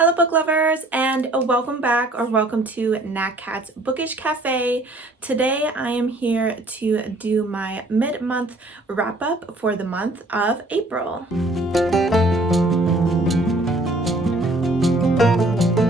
Hello book lovers, and welcome back or welcome to Nat Cat's Bookish Cafe. Today I am here to do my mid-month wrap-up for the month of April.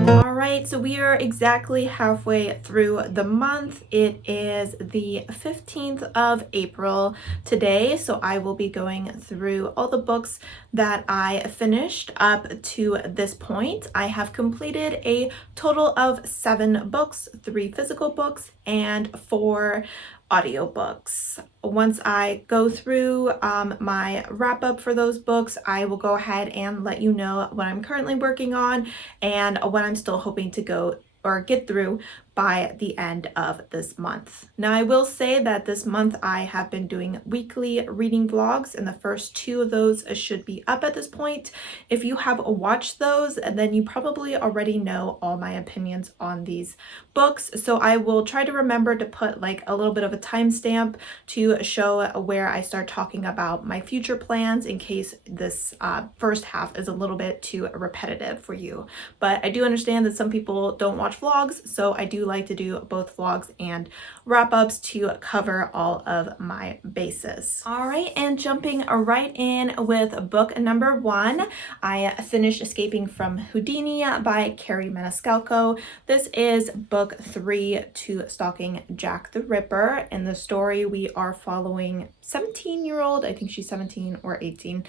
Alright, so we are exactly halfway through the month. It is the 15th of April today, so I will be going through all the books that I finished up to this point. I have completed a total of 7 books, 3 physical books, and 4 audiobooks. Once I go through my wrap up for those books, I will go ahead and let you know what I'm currently working on and what I'm still hoping to go or get through by the end of this month. Now, I will say that this month I have been doing weekly reading vlogs, and the first 2 of those should be up at this point. If you have watched those, then you probably already know all my opinions on these books. So I will try to remember to put like a little bit of a timestamp to show where I start talking about my future plans in case this first half is a little bit too repetitive for you. But I do understand that some people don't watch vlogs, so I do like to do both vlogs and wrap-ups to cover all of my bases. All right, and jumping right in with book number 1, I finished Escaping from Houdini by Carrie Maniscalco. This is book 3 to Stalking Jack the Ripper. In the story, we are following 17-year-old, I think she's 17 or 18,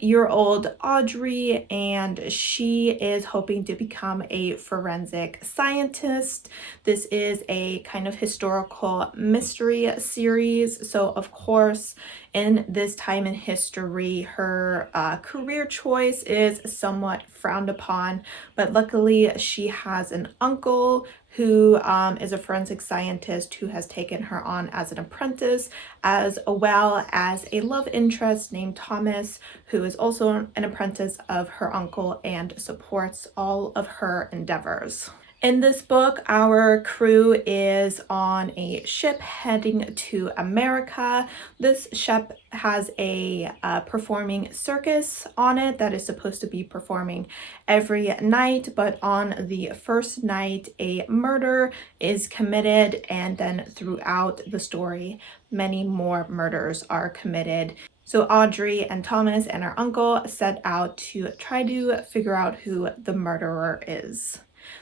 year old Audrey, and she is hoping to become a forensic scientist. This is a kind of historical mystery series, so of course in this time in history her career choice is somewhat frowned upon, but luckily she has an uncle who is a forensic scientist who has taken her on as an apprentice, as well as a love interest named Thomas, who is also an apprentice of her uncle and supports all of her endeavors. In this book, our crew is on a ship heading to America. This ship has a performing circus on it that is supposed to be performing every night, but on the first night, a murder is committed, and then throughout the story, many more murders are committed. So Audrey and Thomas and her uncle set out to try to figure out who the murderer is.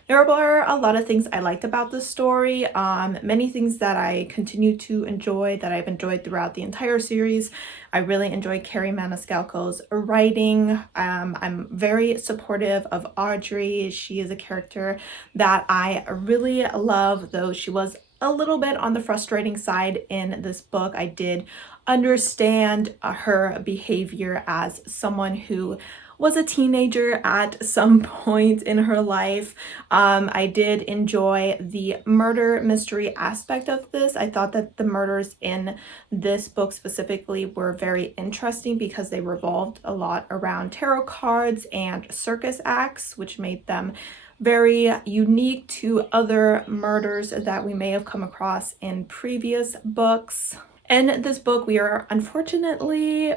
There were a lot of things I liked about this story, many things that I continue to enjoy, that I've enjoyed throughout the entire series. I really enjoy Carrie Maniscalco's writing. I'm very supportive of Audrey. She is a character that I really love, though she was a little bit on the frustrating side in this book. I did understand her behavior as someone who was a teenager at some point in her life. I did enjoy the murder mystery aspect of this. I thought that the murders in this book specifically were very interesting because they revolved a lot around tarot cards and circus acts, which made them very unique to other murders that we may have come across in previous books. In this book, we are fortunately,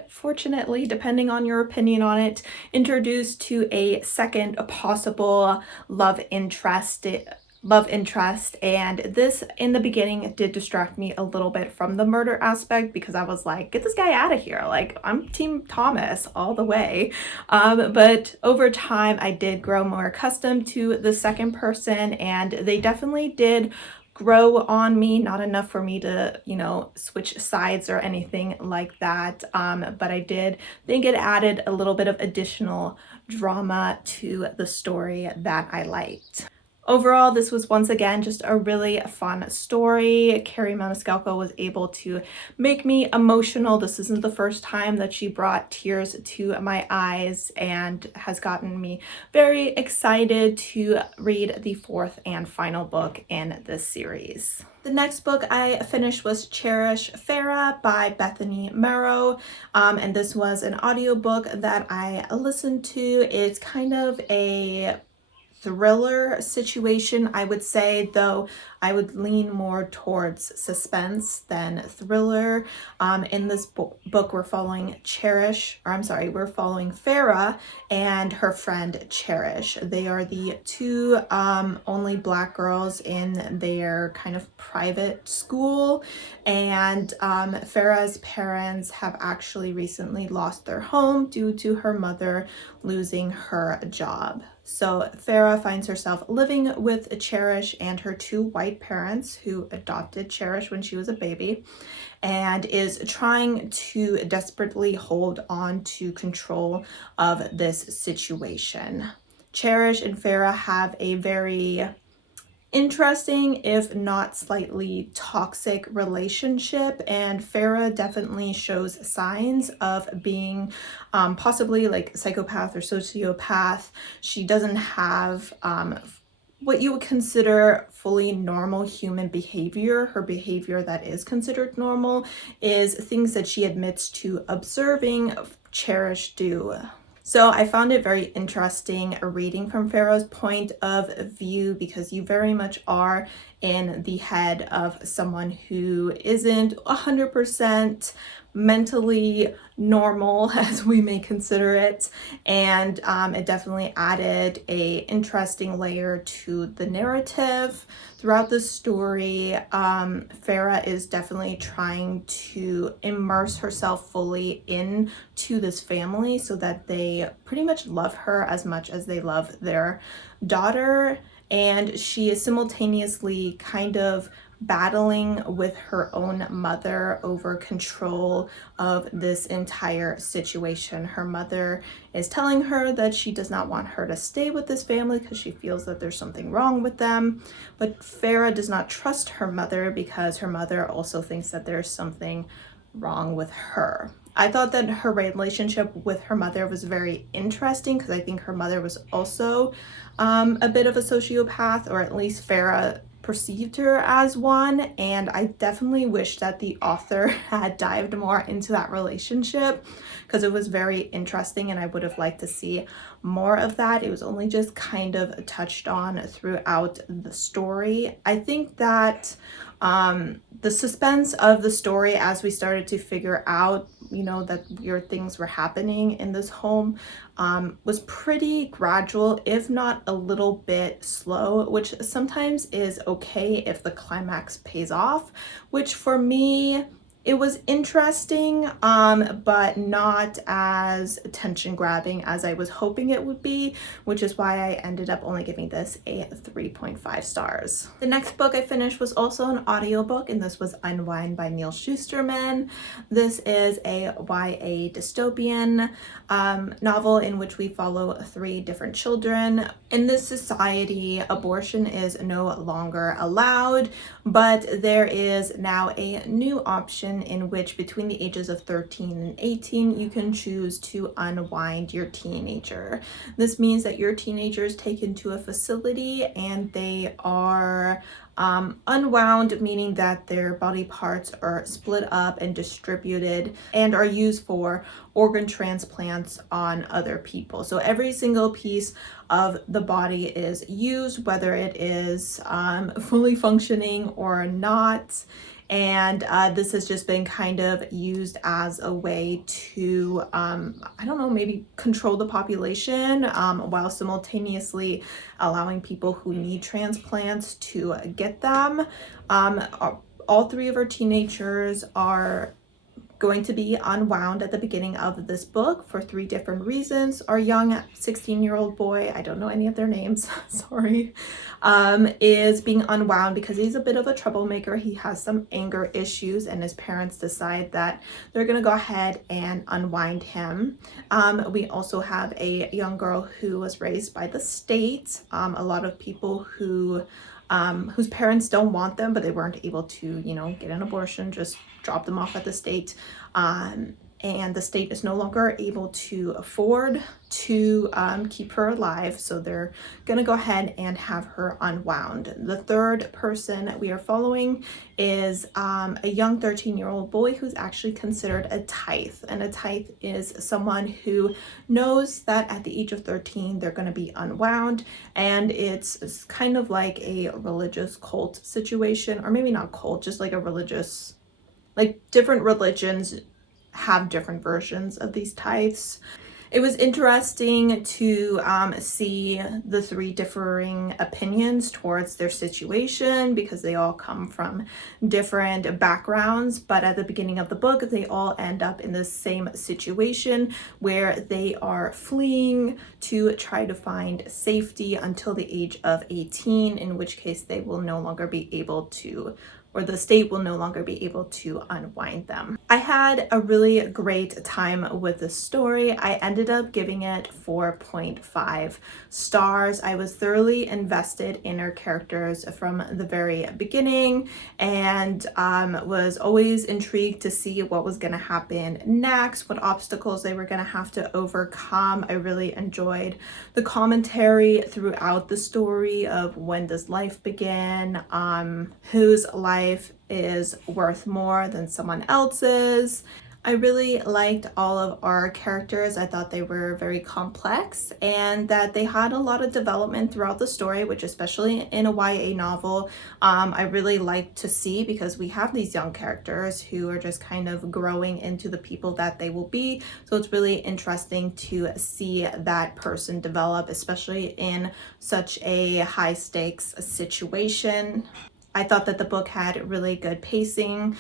depending on your opinion on it, introduced to a second possible love interest, and this in the beginning did distract me a little bit from the murder aspect because I was like, get this guy out of here, like I'm team Thomas all the way. But over time I did grow more accustomed to the second person, and they definitely did grow on me, not enough for me to, switch sides or anything like that. But I did think it added a little bit of additional drama to the story that I liked. Overall, this was once again just a really fun story. Carrie Maniscalco was able to make me emotional. This isn't the first time that she brought tears to my eyes, and has gotten me very excited to read the 4th and final book in this series. The next book I finished was Cherish Farah by Bethany Merrow, and this was an audiobook that I listened to. It's kind of a thriller situation, I would say, though I would lean more towards suspense than thriller. In this book, we're following we're following Farah and her friend Cherish. They are the two only Black girls in their kind of private school, and Farah's parents have actually recently lost their home due to her mother losing her job. So Farah finds herself living with Cherish and her two white parents who adopted Cherish when she was a baby, and is trying to desperately hold on to control of this situation. Cherish and Farah have a very interesting, if not slightly toxic relationship, and Farah definitely shows signs of being possibly like psychopath or sociopath. She doesn't have what you would consider fully normal human behavior. Her behavior that is considered normal is things that she admits to observing Cherish do. So I found it very interesting reading from Farah's point of view, because you very much are in the head of someone who isn't 100% mentally normal, as we may consider it, and it definitely added a interesting layer to the narrative. Throughout the story, Farah is definitely trying to immerse herself fully into this family so that they pretty much love her as much as they love their daughter, and she is simultaneously kind of battling with her own mother over control of this entire situation. Her mother is telling her that she does not want her to stay with this family because she feels that there's something wrong with them, but Farah does not trust her mother because her mother also thinks that there's something wrong with her. I thought that her relationship with her mother was very interesting because I think her mother was also a bit of a sociopath, or at least Farah perceived her as one, and I definitely wish that the author had dived more into that relationship because it was very interesting and I would have liked to see more of that. It was only just kind of touched on throughout the story. I think that the suspense of the story as we started to figure out, that weird things were happening in this home was pretty gradual, if not a little bit slow, which sometimes is okay if the climax pays off, which for me, it was interesting, but not as attention grabbing as I was hoping it would be, which is why I ended up only giving this a 3.5 stars. The next book I finished was also an audiobook, and this was Unwind by Neil Shusterman. This is a YA dystopian novel in which we follow 3 different children. In this society, abortion is no longer allowed, but there is now a new option in which between the ages of 13 and 18, you can choose to unwind your teenager. This means that your teenager is taken to a facility and they are unwound, meaning that their body parts are split up and distributed and are used for organ transplants on other people. So every single piece of the body is used, whether it is fully functioning or not. And this has just been kind of used as a way to, maybe control the population while simultaneously allowing people who need transplants to get them. All 3 of our teenagers are going to be unwound at the beginning of this book for 3 different reasons. Our young 16-year-old boy, I don't know any of their names, sorry, is being unwound because he's a bit of a troublemaker. He has some anger issues, and his parents decide that they're gonna go ahead and unwind him. We also have a young girl who was raised by the state. A lot of people whose parents don't want them, but they weren't able to, get an abortion, just drop them off at the state. and the state is no longer able to afford to keep her alive, so they're gonna go ahead and have her unwound. The third person we are following is a young 13-year-old boy who's actually considered a tithe, and a tithe is someone who knows that at the age of 13 they're going to be unwound, and it's kind of like a religious cult situation, or maybe not cult, just like a religious, like different religions have different versions of these tithes. It was interesting to see the three differing opinions towards their situation because they all come from different backgrounds, but at the beginning of the book they all end up in the same situation where they are fleeing to try to find safety until the age of 18, in which case they will no longer be able to, or the state will no longer be able to unwind them. I had a really great time with this story. I ended up giving it 4.5 stars. I was thoroughly invested in our characters from the very beginning, and was always intrigued to see what was going to happen next, what obstacles they were going to have to overcome. I really enjoyed the commentary throughout the story of when does life begin, whose life is worth more than someone else's. I really liked all of our characters. I thought they were very complex and that they had a lot of development throughout the story, which especially in a YA novel, I really like to see, because we have these young characters who are just kind of growing into the people that they will be. So it's really interesting to see that person develop, especially in such a high stakes situation. I thought that the book had really good pacing.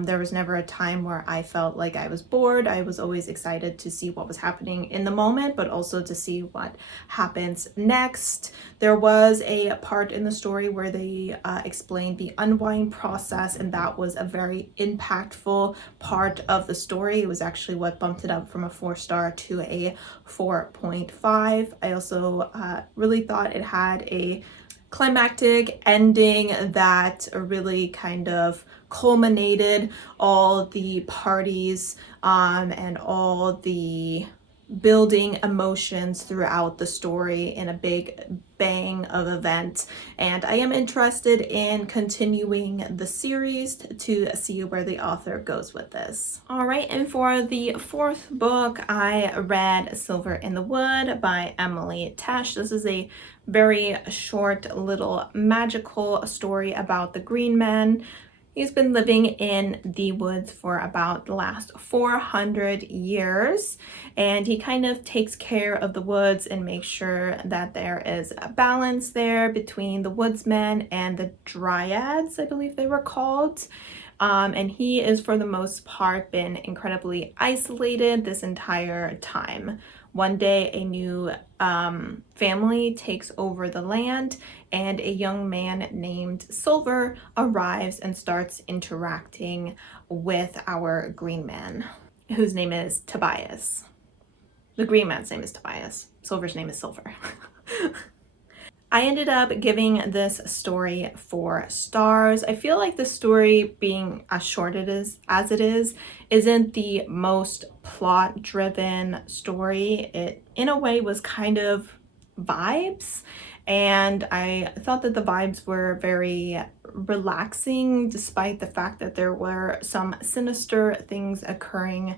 There was never a time where I felt like I was bored. I was always excited to see what was happening in the moment, but also to see what happens next. There was a part in the story where they explained the unwind process, and that was a very impactful part of the story. It was actually what bumped it up from a 4-star to a 4.5. I also really thought it had a climactic ending that really kind of culminated all the parties and all the building emotions throughout the story in a big bang of event, and I am interested in continuing the series to see where the author goes with this. All right, and for the fourth book I read Silver in the Wood by Emily Tesh. This is a very short little magical story about the Green Man. He's been living in the woods for about the last 400 years, and he kind of takes care of the woods and makes sure that there is a balance there between the woodsmen and the dryads, I believe they were called. And he is, for the most part, been incredibly isolated this entire time. One day, a new family takes over the land, and a young man named Silver arrives and starts interacting with our Green Man, whose name is Tobias. The Green Man's name is Tobias. Silver's name is Silver. I ended up giving this story 4 stars. I feel like the story, being as short as it is, isn't the most plot-driven story. It, in a way, was kind of vibes, and I thought that the vibes were very relaxing, despite the fact that there were some sinister things occurring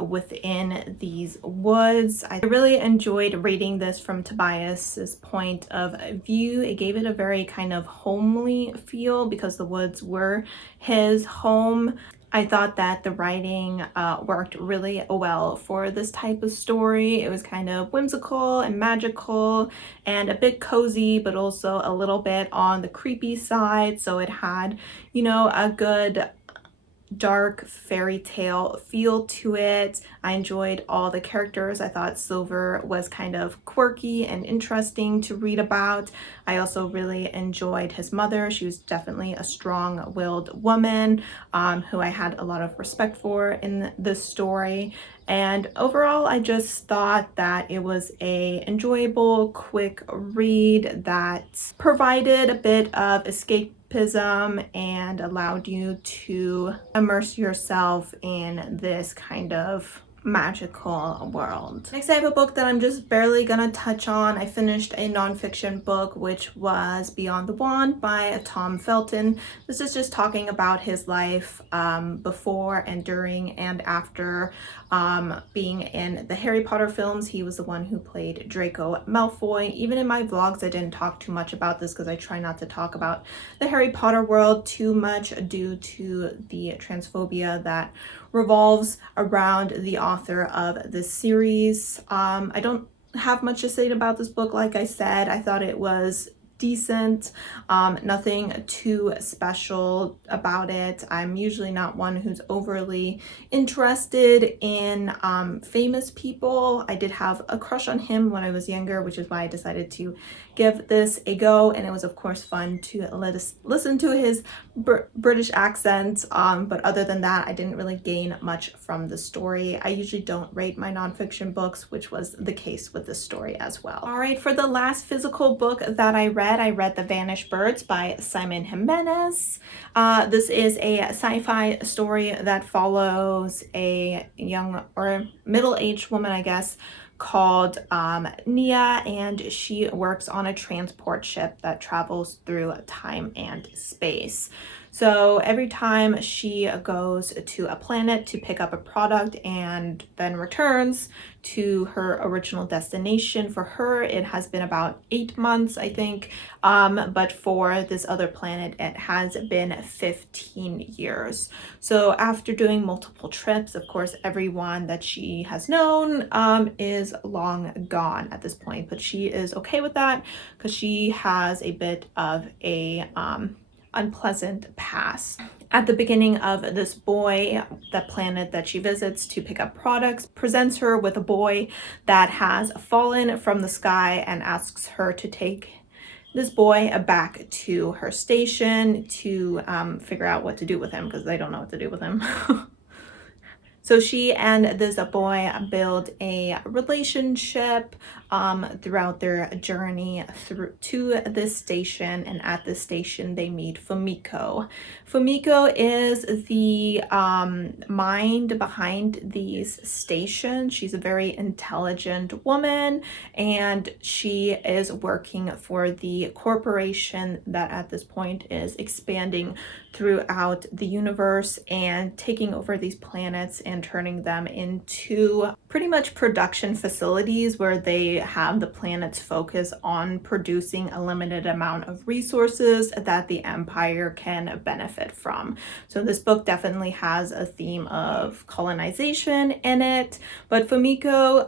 within these woods. I really enjoyed reading this from Tobias's point of view. It gave it a very kind of homely feel because the woods were his home. I thought that the writing worked really well for this type of story. It was kind of whimsical and magical and a bit cozy, but also a little bit on the creepy side. So it had, you know, a good dark fairy tale feel to it. I enjoyed all the characters. I thought Silver was kind of quirky and interesting to read about. I also really enjoyed his mother. She was definitely a strong-willed woman who I had a lot of respect for in this story. And overall, I just thought that it was a enjoyable, quick read that provided a bit of escapism escapism and allowed you to immerse yourself in this kind of magical world. Next, I have a book that I'm just barely gonna touch on. I finished a nonfiction book, which was Beyond the Wand by Tom Felton. This is just talking about his life before and during and after being in the Harry Potter films. He was the one who played Draco Malfoy. Even in my vlogs, I didn't talk too much about this because I try not to talk about the Harry Potter world too much due to the transphobia that revolves around the author of this series. I don't have much to say about this book. Like I said, I thought it was decent, nothing too special about it. I'm usually not one who's overly interested in famous people. I did have a crush on him when I was younger, which is why I decided to give this a go, and it was of course fun to listen to his British accent, but other than that, I didn't really gain much from the story. I usually don't rate my nonfiction books, which was the case with this story as well. All right, for the last physical book that I read The Vanished Birds by Simon Jimenez. This is a sci-fi story that follows a young or middle-aged woman, I guess, called Nia, and she works on a transport ship that travels through time and space. So every time she goes to a planet to pick up a product and then returns to her original destination, for her it has been about 8 months, I think, but for this other planet it has been 15 years. So after doing multiple trips, of course everyone that she has known is long gone at this point, but she is okay with that because she has a bit of a unpleasant past. At the beginning of this boy, the planet that she visits to pick up products presents her with a boy that has fallen from the sky and asks her to take this boy back to her station to figure out what to do with him, because they don't know what to do with him. So she and this boy build a relationship throughout their journey to this station, and at this station they meet Fumiko. Fumiko is the mind behind these stations. She's a very intelligent woman, and she is working for the corporation that at this point is expanding throughout the universe and taking over these planets and turning them into pretty much production facilities where they have the planets focus on producing a limited amount of resources that the empire can benefit from. So this book definitely has a theme of colonization in it, but Fumiko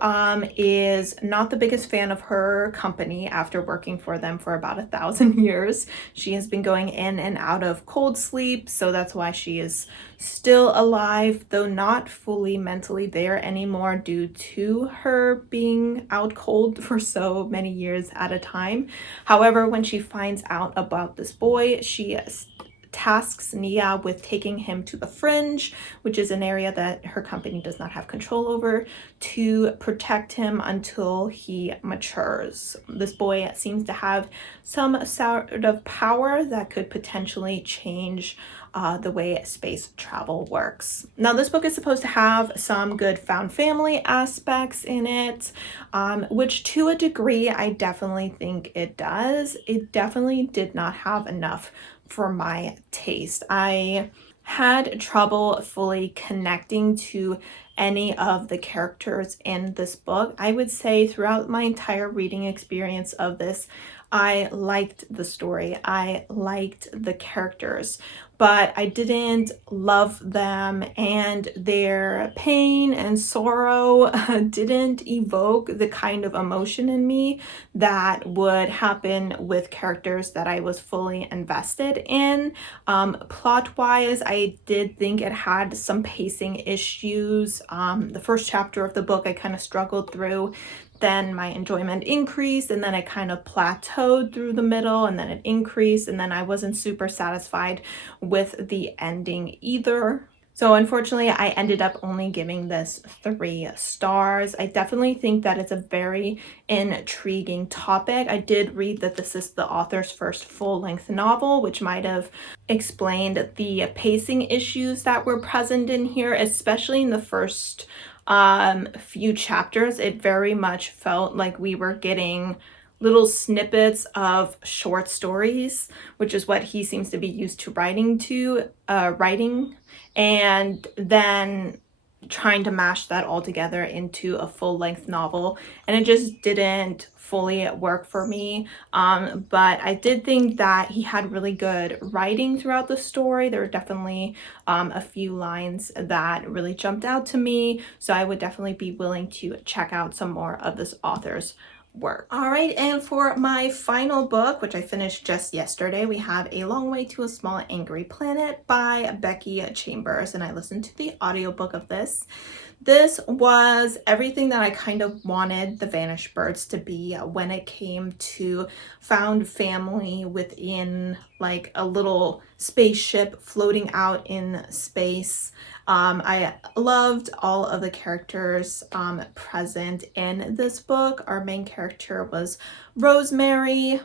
is not the biggest fan of her company after working for them for about 1,000 years. She has been going in and out of cold sleep, so that's why she is still alive, though not fully mentally there anymore due to her being out cold for so many years at a time. However, when she finds out about this boy, she tasks Nia with taking him to the Fringe, which is an area that her company does not have control over, to protect him until he matures. This boy seems to have some sort of power that could potentially change the way space travel works. Now, this book is supposed to have some good found family aspects in it, which to a degree I definitely think it does. It definitely did not have enough for my taste. I had trouble fully connecting to any of the characters in this book. I would say throughout my entire reading experience of this, I liked the story, I liked the characters, but I didn't love them, and their pain and sorrow didn't evoke the kind of emotion in me that would happen with characters that I was fully invested in. Plot-wise, I did think it had some pacing issues. The first chapter of the book I kind of struggled through. Then my enjoyment increased, and then it kind of plateaued through the middle, and then it increased, and then I wasn't super satisfied with the ending either. So unfortunately, I ended up only giving this 3 stars. I definitely think that it's a very intriguing topic. I did read that this is the author's first full-length novel, which might have explained the pacing issues that were present in here, especially in the first few chapters. It very much felt like we were getting little snippets of short stories, which is what he seems to be used to writing, and then trying to mash that all together into a full-length novel, and it just didn't fully work for me. But I did think that he had really good writing throughout the story. There were definitely a few lines that really jumped out to me, so I would definitely be willing to check out some more of this author's work. All right, and for my final book, which I finished just yesterday, we have A Long Way to a Small Angry Planet by Becky Chambers, and I listened to the audiobook of this. This was everything that I kind of wanted the Vanished Birds to be when it came to found family within like a little spaceship floating out in space. I loved all of the characters present in this book. Our main character was Rosemary.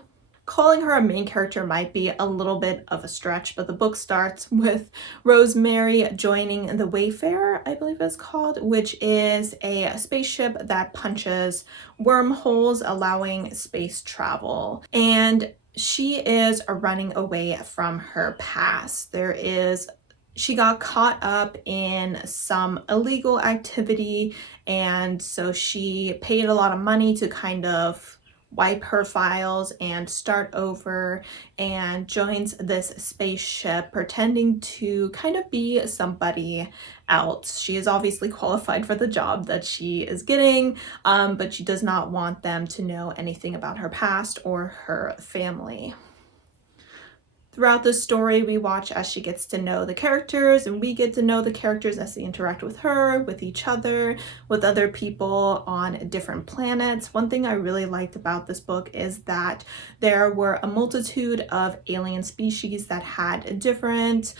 Calling her a main character might be a little bit of a stretch, but the book starts with Rosemary joining the Wayfarer, I believe it's called, which is a spaceship that punches wormholes, allowing space travel. And she is running away from her past. She got caught up in some illegal activity, and so she paid a lot of money to kind of wipe her files and start over, and joins this spaceship pretending to kind of be somebody else. She is obviously qualified for the job that she is getting, but she does not want them to know anything about her past or her family. Throughout the story, we watch as she gets to know the characters, and we get to know the characters as they interact with her, with each other, with other people on different planets. One thing I really liked about this book is that there were a multitude of alien species that had different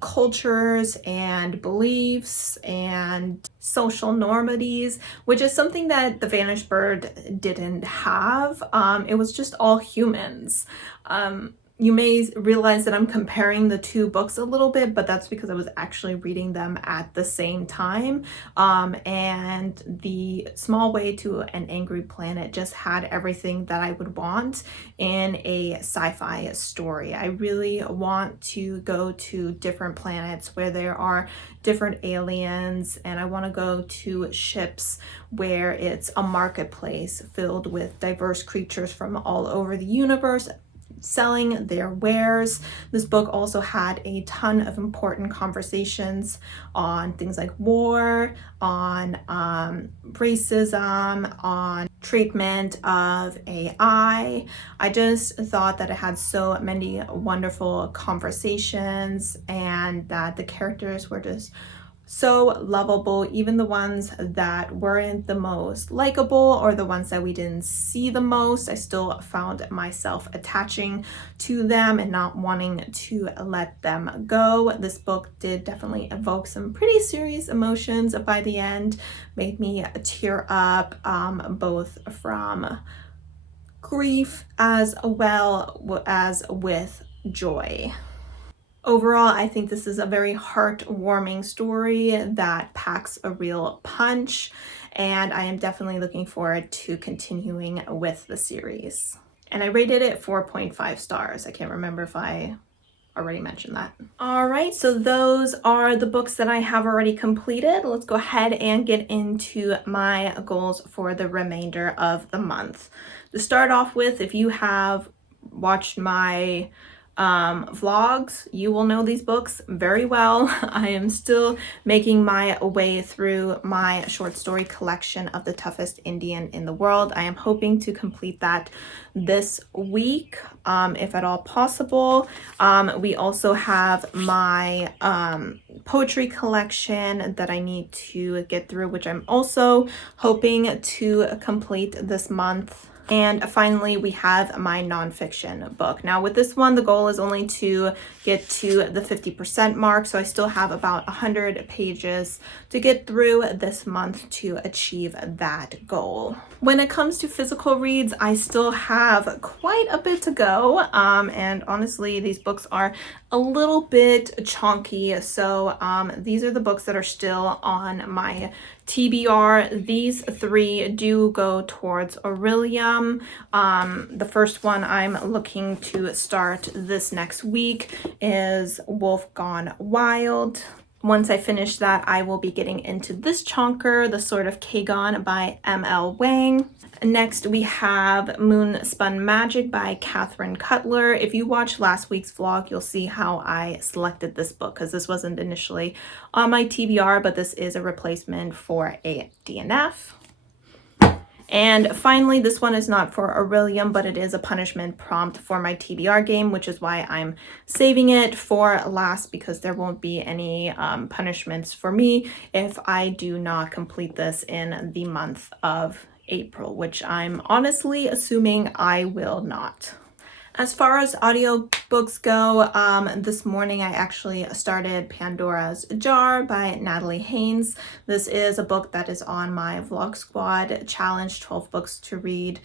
cultures and beliefs and social normities, which is something that The Vanished Bird didn't have. It was just all humans. You may realize that I'm comparing the two books a little bit, but that's because I was actually reading them at the same time. And The Small Way to an Angry Planet just had everything that I would want in a sci-fi story. I really want to go to different planets where there are different aliens, and I want to go to ships where it's a marketplace filled with diverse creatures from all over the universe selling their wares. This book also had a ton of important conversations on things like war, on racism, on treatment of AI. I just thought that it had so many wonderful conversations, and that the characters were just so lovable, even the ones that weren't the most likable or the ones that we didn't see the most. I still found myself attaching to them and not wanting to let them go. This book did definitely evoke some pretty serious emotions by the end, made me tear up, both from grief as well as with joy. Overall, I think this is a very heartwarming story that packs a real punch, and I am definitely looking forward to continuing with the series. And I rated it 4.5 stars. I can't remember if I already mentioned that. All right, so those are the books that I have already completed. Let's go ahead and get into my goals for the remainder of the month. To start off with, if you have watched my vlogs, you will know these books very well. I am still making my way through my short story collection of The Toughest Indian in the World. I am hoping to complete that this week, if at all possible. We also have my poetry collection that I need to get through, which I'm also hoping to complete this month. And finally, we have my nonfiction book. Now with this one, the goal is only to get to the 50% mark. So I still have about 100 pages to get through this month to achieve that goal. When it comes to physical reads, I still have quite a bit to go. And honestly, these books are a little bit chunky. So these are the books that are still on my TBR. These 3 do go towards Aurelium. The first one I'm looking to start this next week is Wolf Gone Wild. Once I finish that, I will be getting into this chunker, The Sword of Kagon by M.L. Wang. Next, we have Moon Spun Magic by Catherine Cutler. If you watched last week's vlog, you'll see how I selected this book because this wasn't initially on my TBR, but this is a replacement for a DNF. And finally, this one is not for Aurelium, but it is a punishment prompt for my TBR game, which is why I'm saving it for last, because there won't be any punishments for me if I do not complete this in the month of April, which I'm honestly assuming I will not. As far as audiobooks go, this morning I actually started Pandora's Jar by Natalie Haynes. This is a book that is on my Vlog Squad challenge, 12 books to read.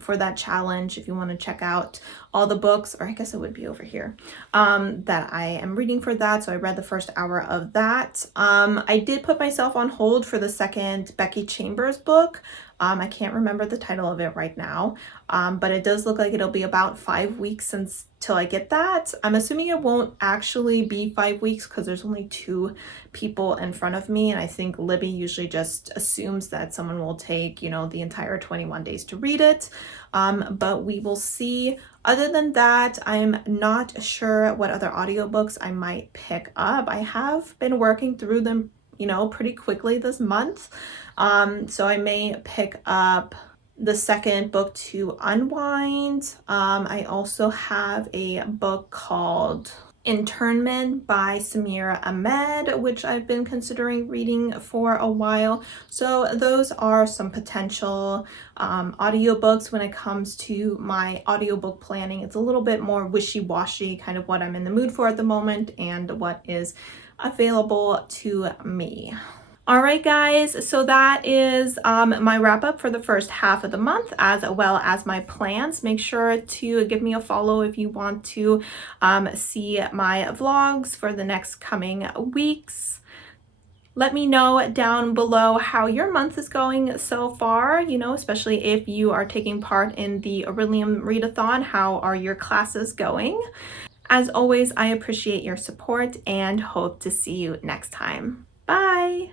For that challenge, if you want to check out all the books, or I guess it would be over here, that I am reading for that. So I read the first hour of that. I did put myself on hold for the second Becky Chambers book. I can't remember the title of it right now, but it does look like it'll be about 5 weeks till I get that. I'm assuming it won't actually be 5 weeks because there's only 2 people in front of me, and I think Libby usually just assumes that someone will take, the entire 21 days to read it, but we will see. Other than that, I'm not sure what other audiobooks I might pick up. I have been working through them pretty quickly this month. So I may pick up the second book to Unwind. I also have a book called Internment by Samira Ahmed, which I've been considering reading for a while. So those are some potential audiobooks. When it comes to my audiobook planning, it's a little bit more wishy-washy, kind of what I'm in the mood for at the moment and what is available to me. All right, guys, so that is my wrap up for the first half of the month, as well as my plans. Make sure to give me a follow if you want to see my vlogs for the next coming weeks. Let me know down below how your month is going so far, especially if you are taking part in the Aurelium Readathon. How are your classes going? As always, I appreciate your support and hope to see you next time. Bye!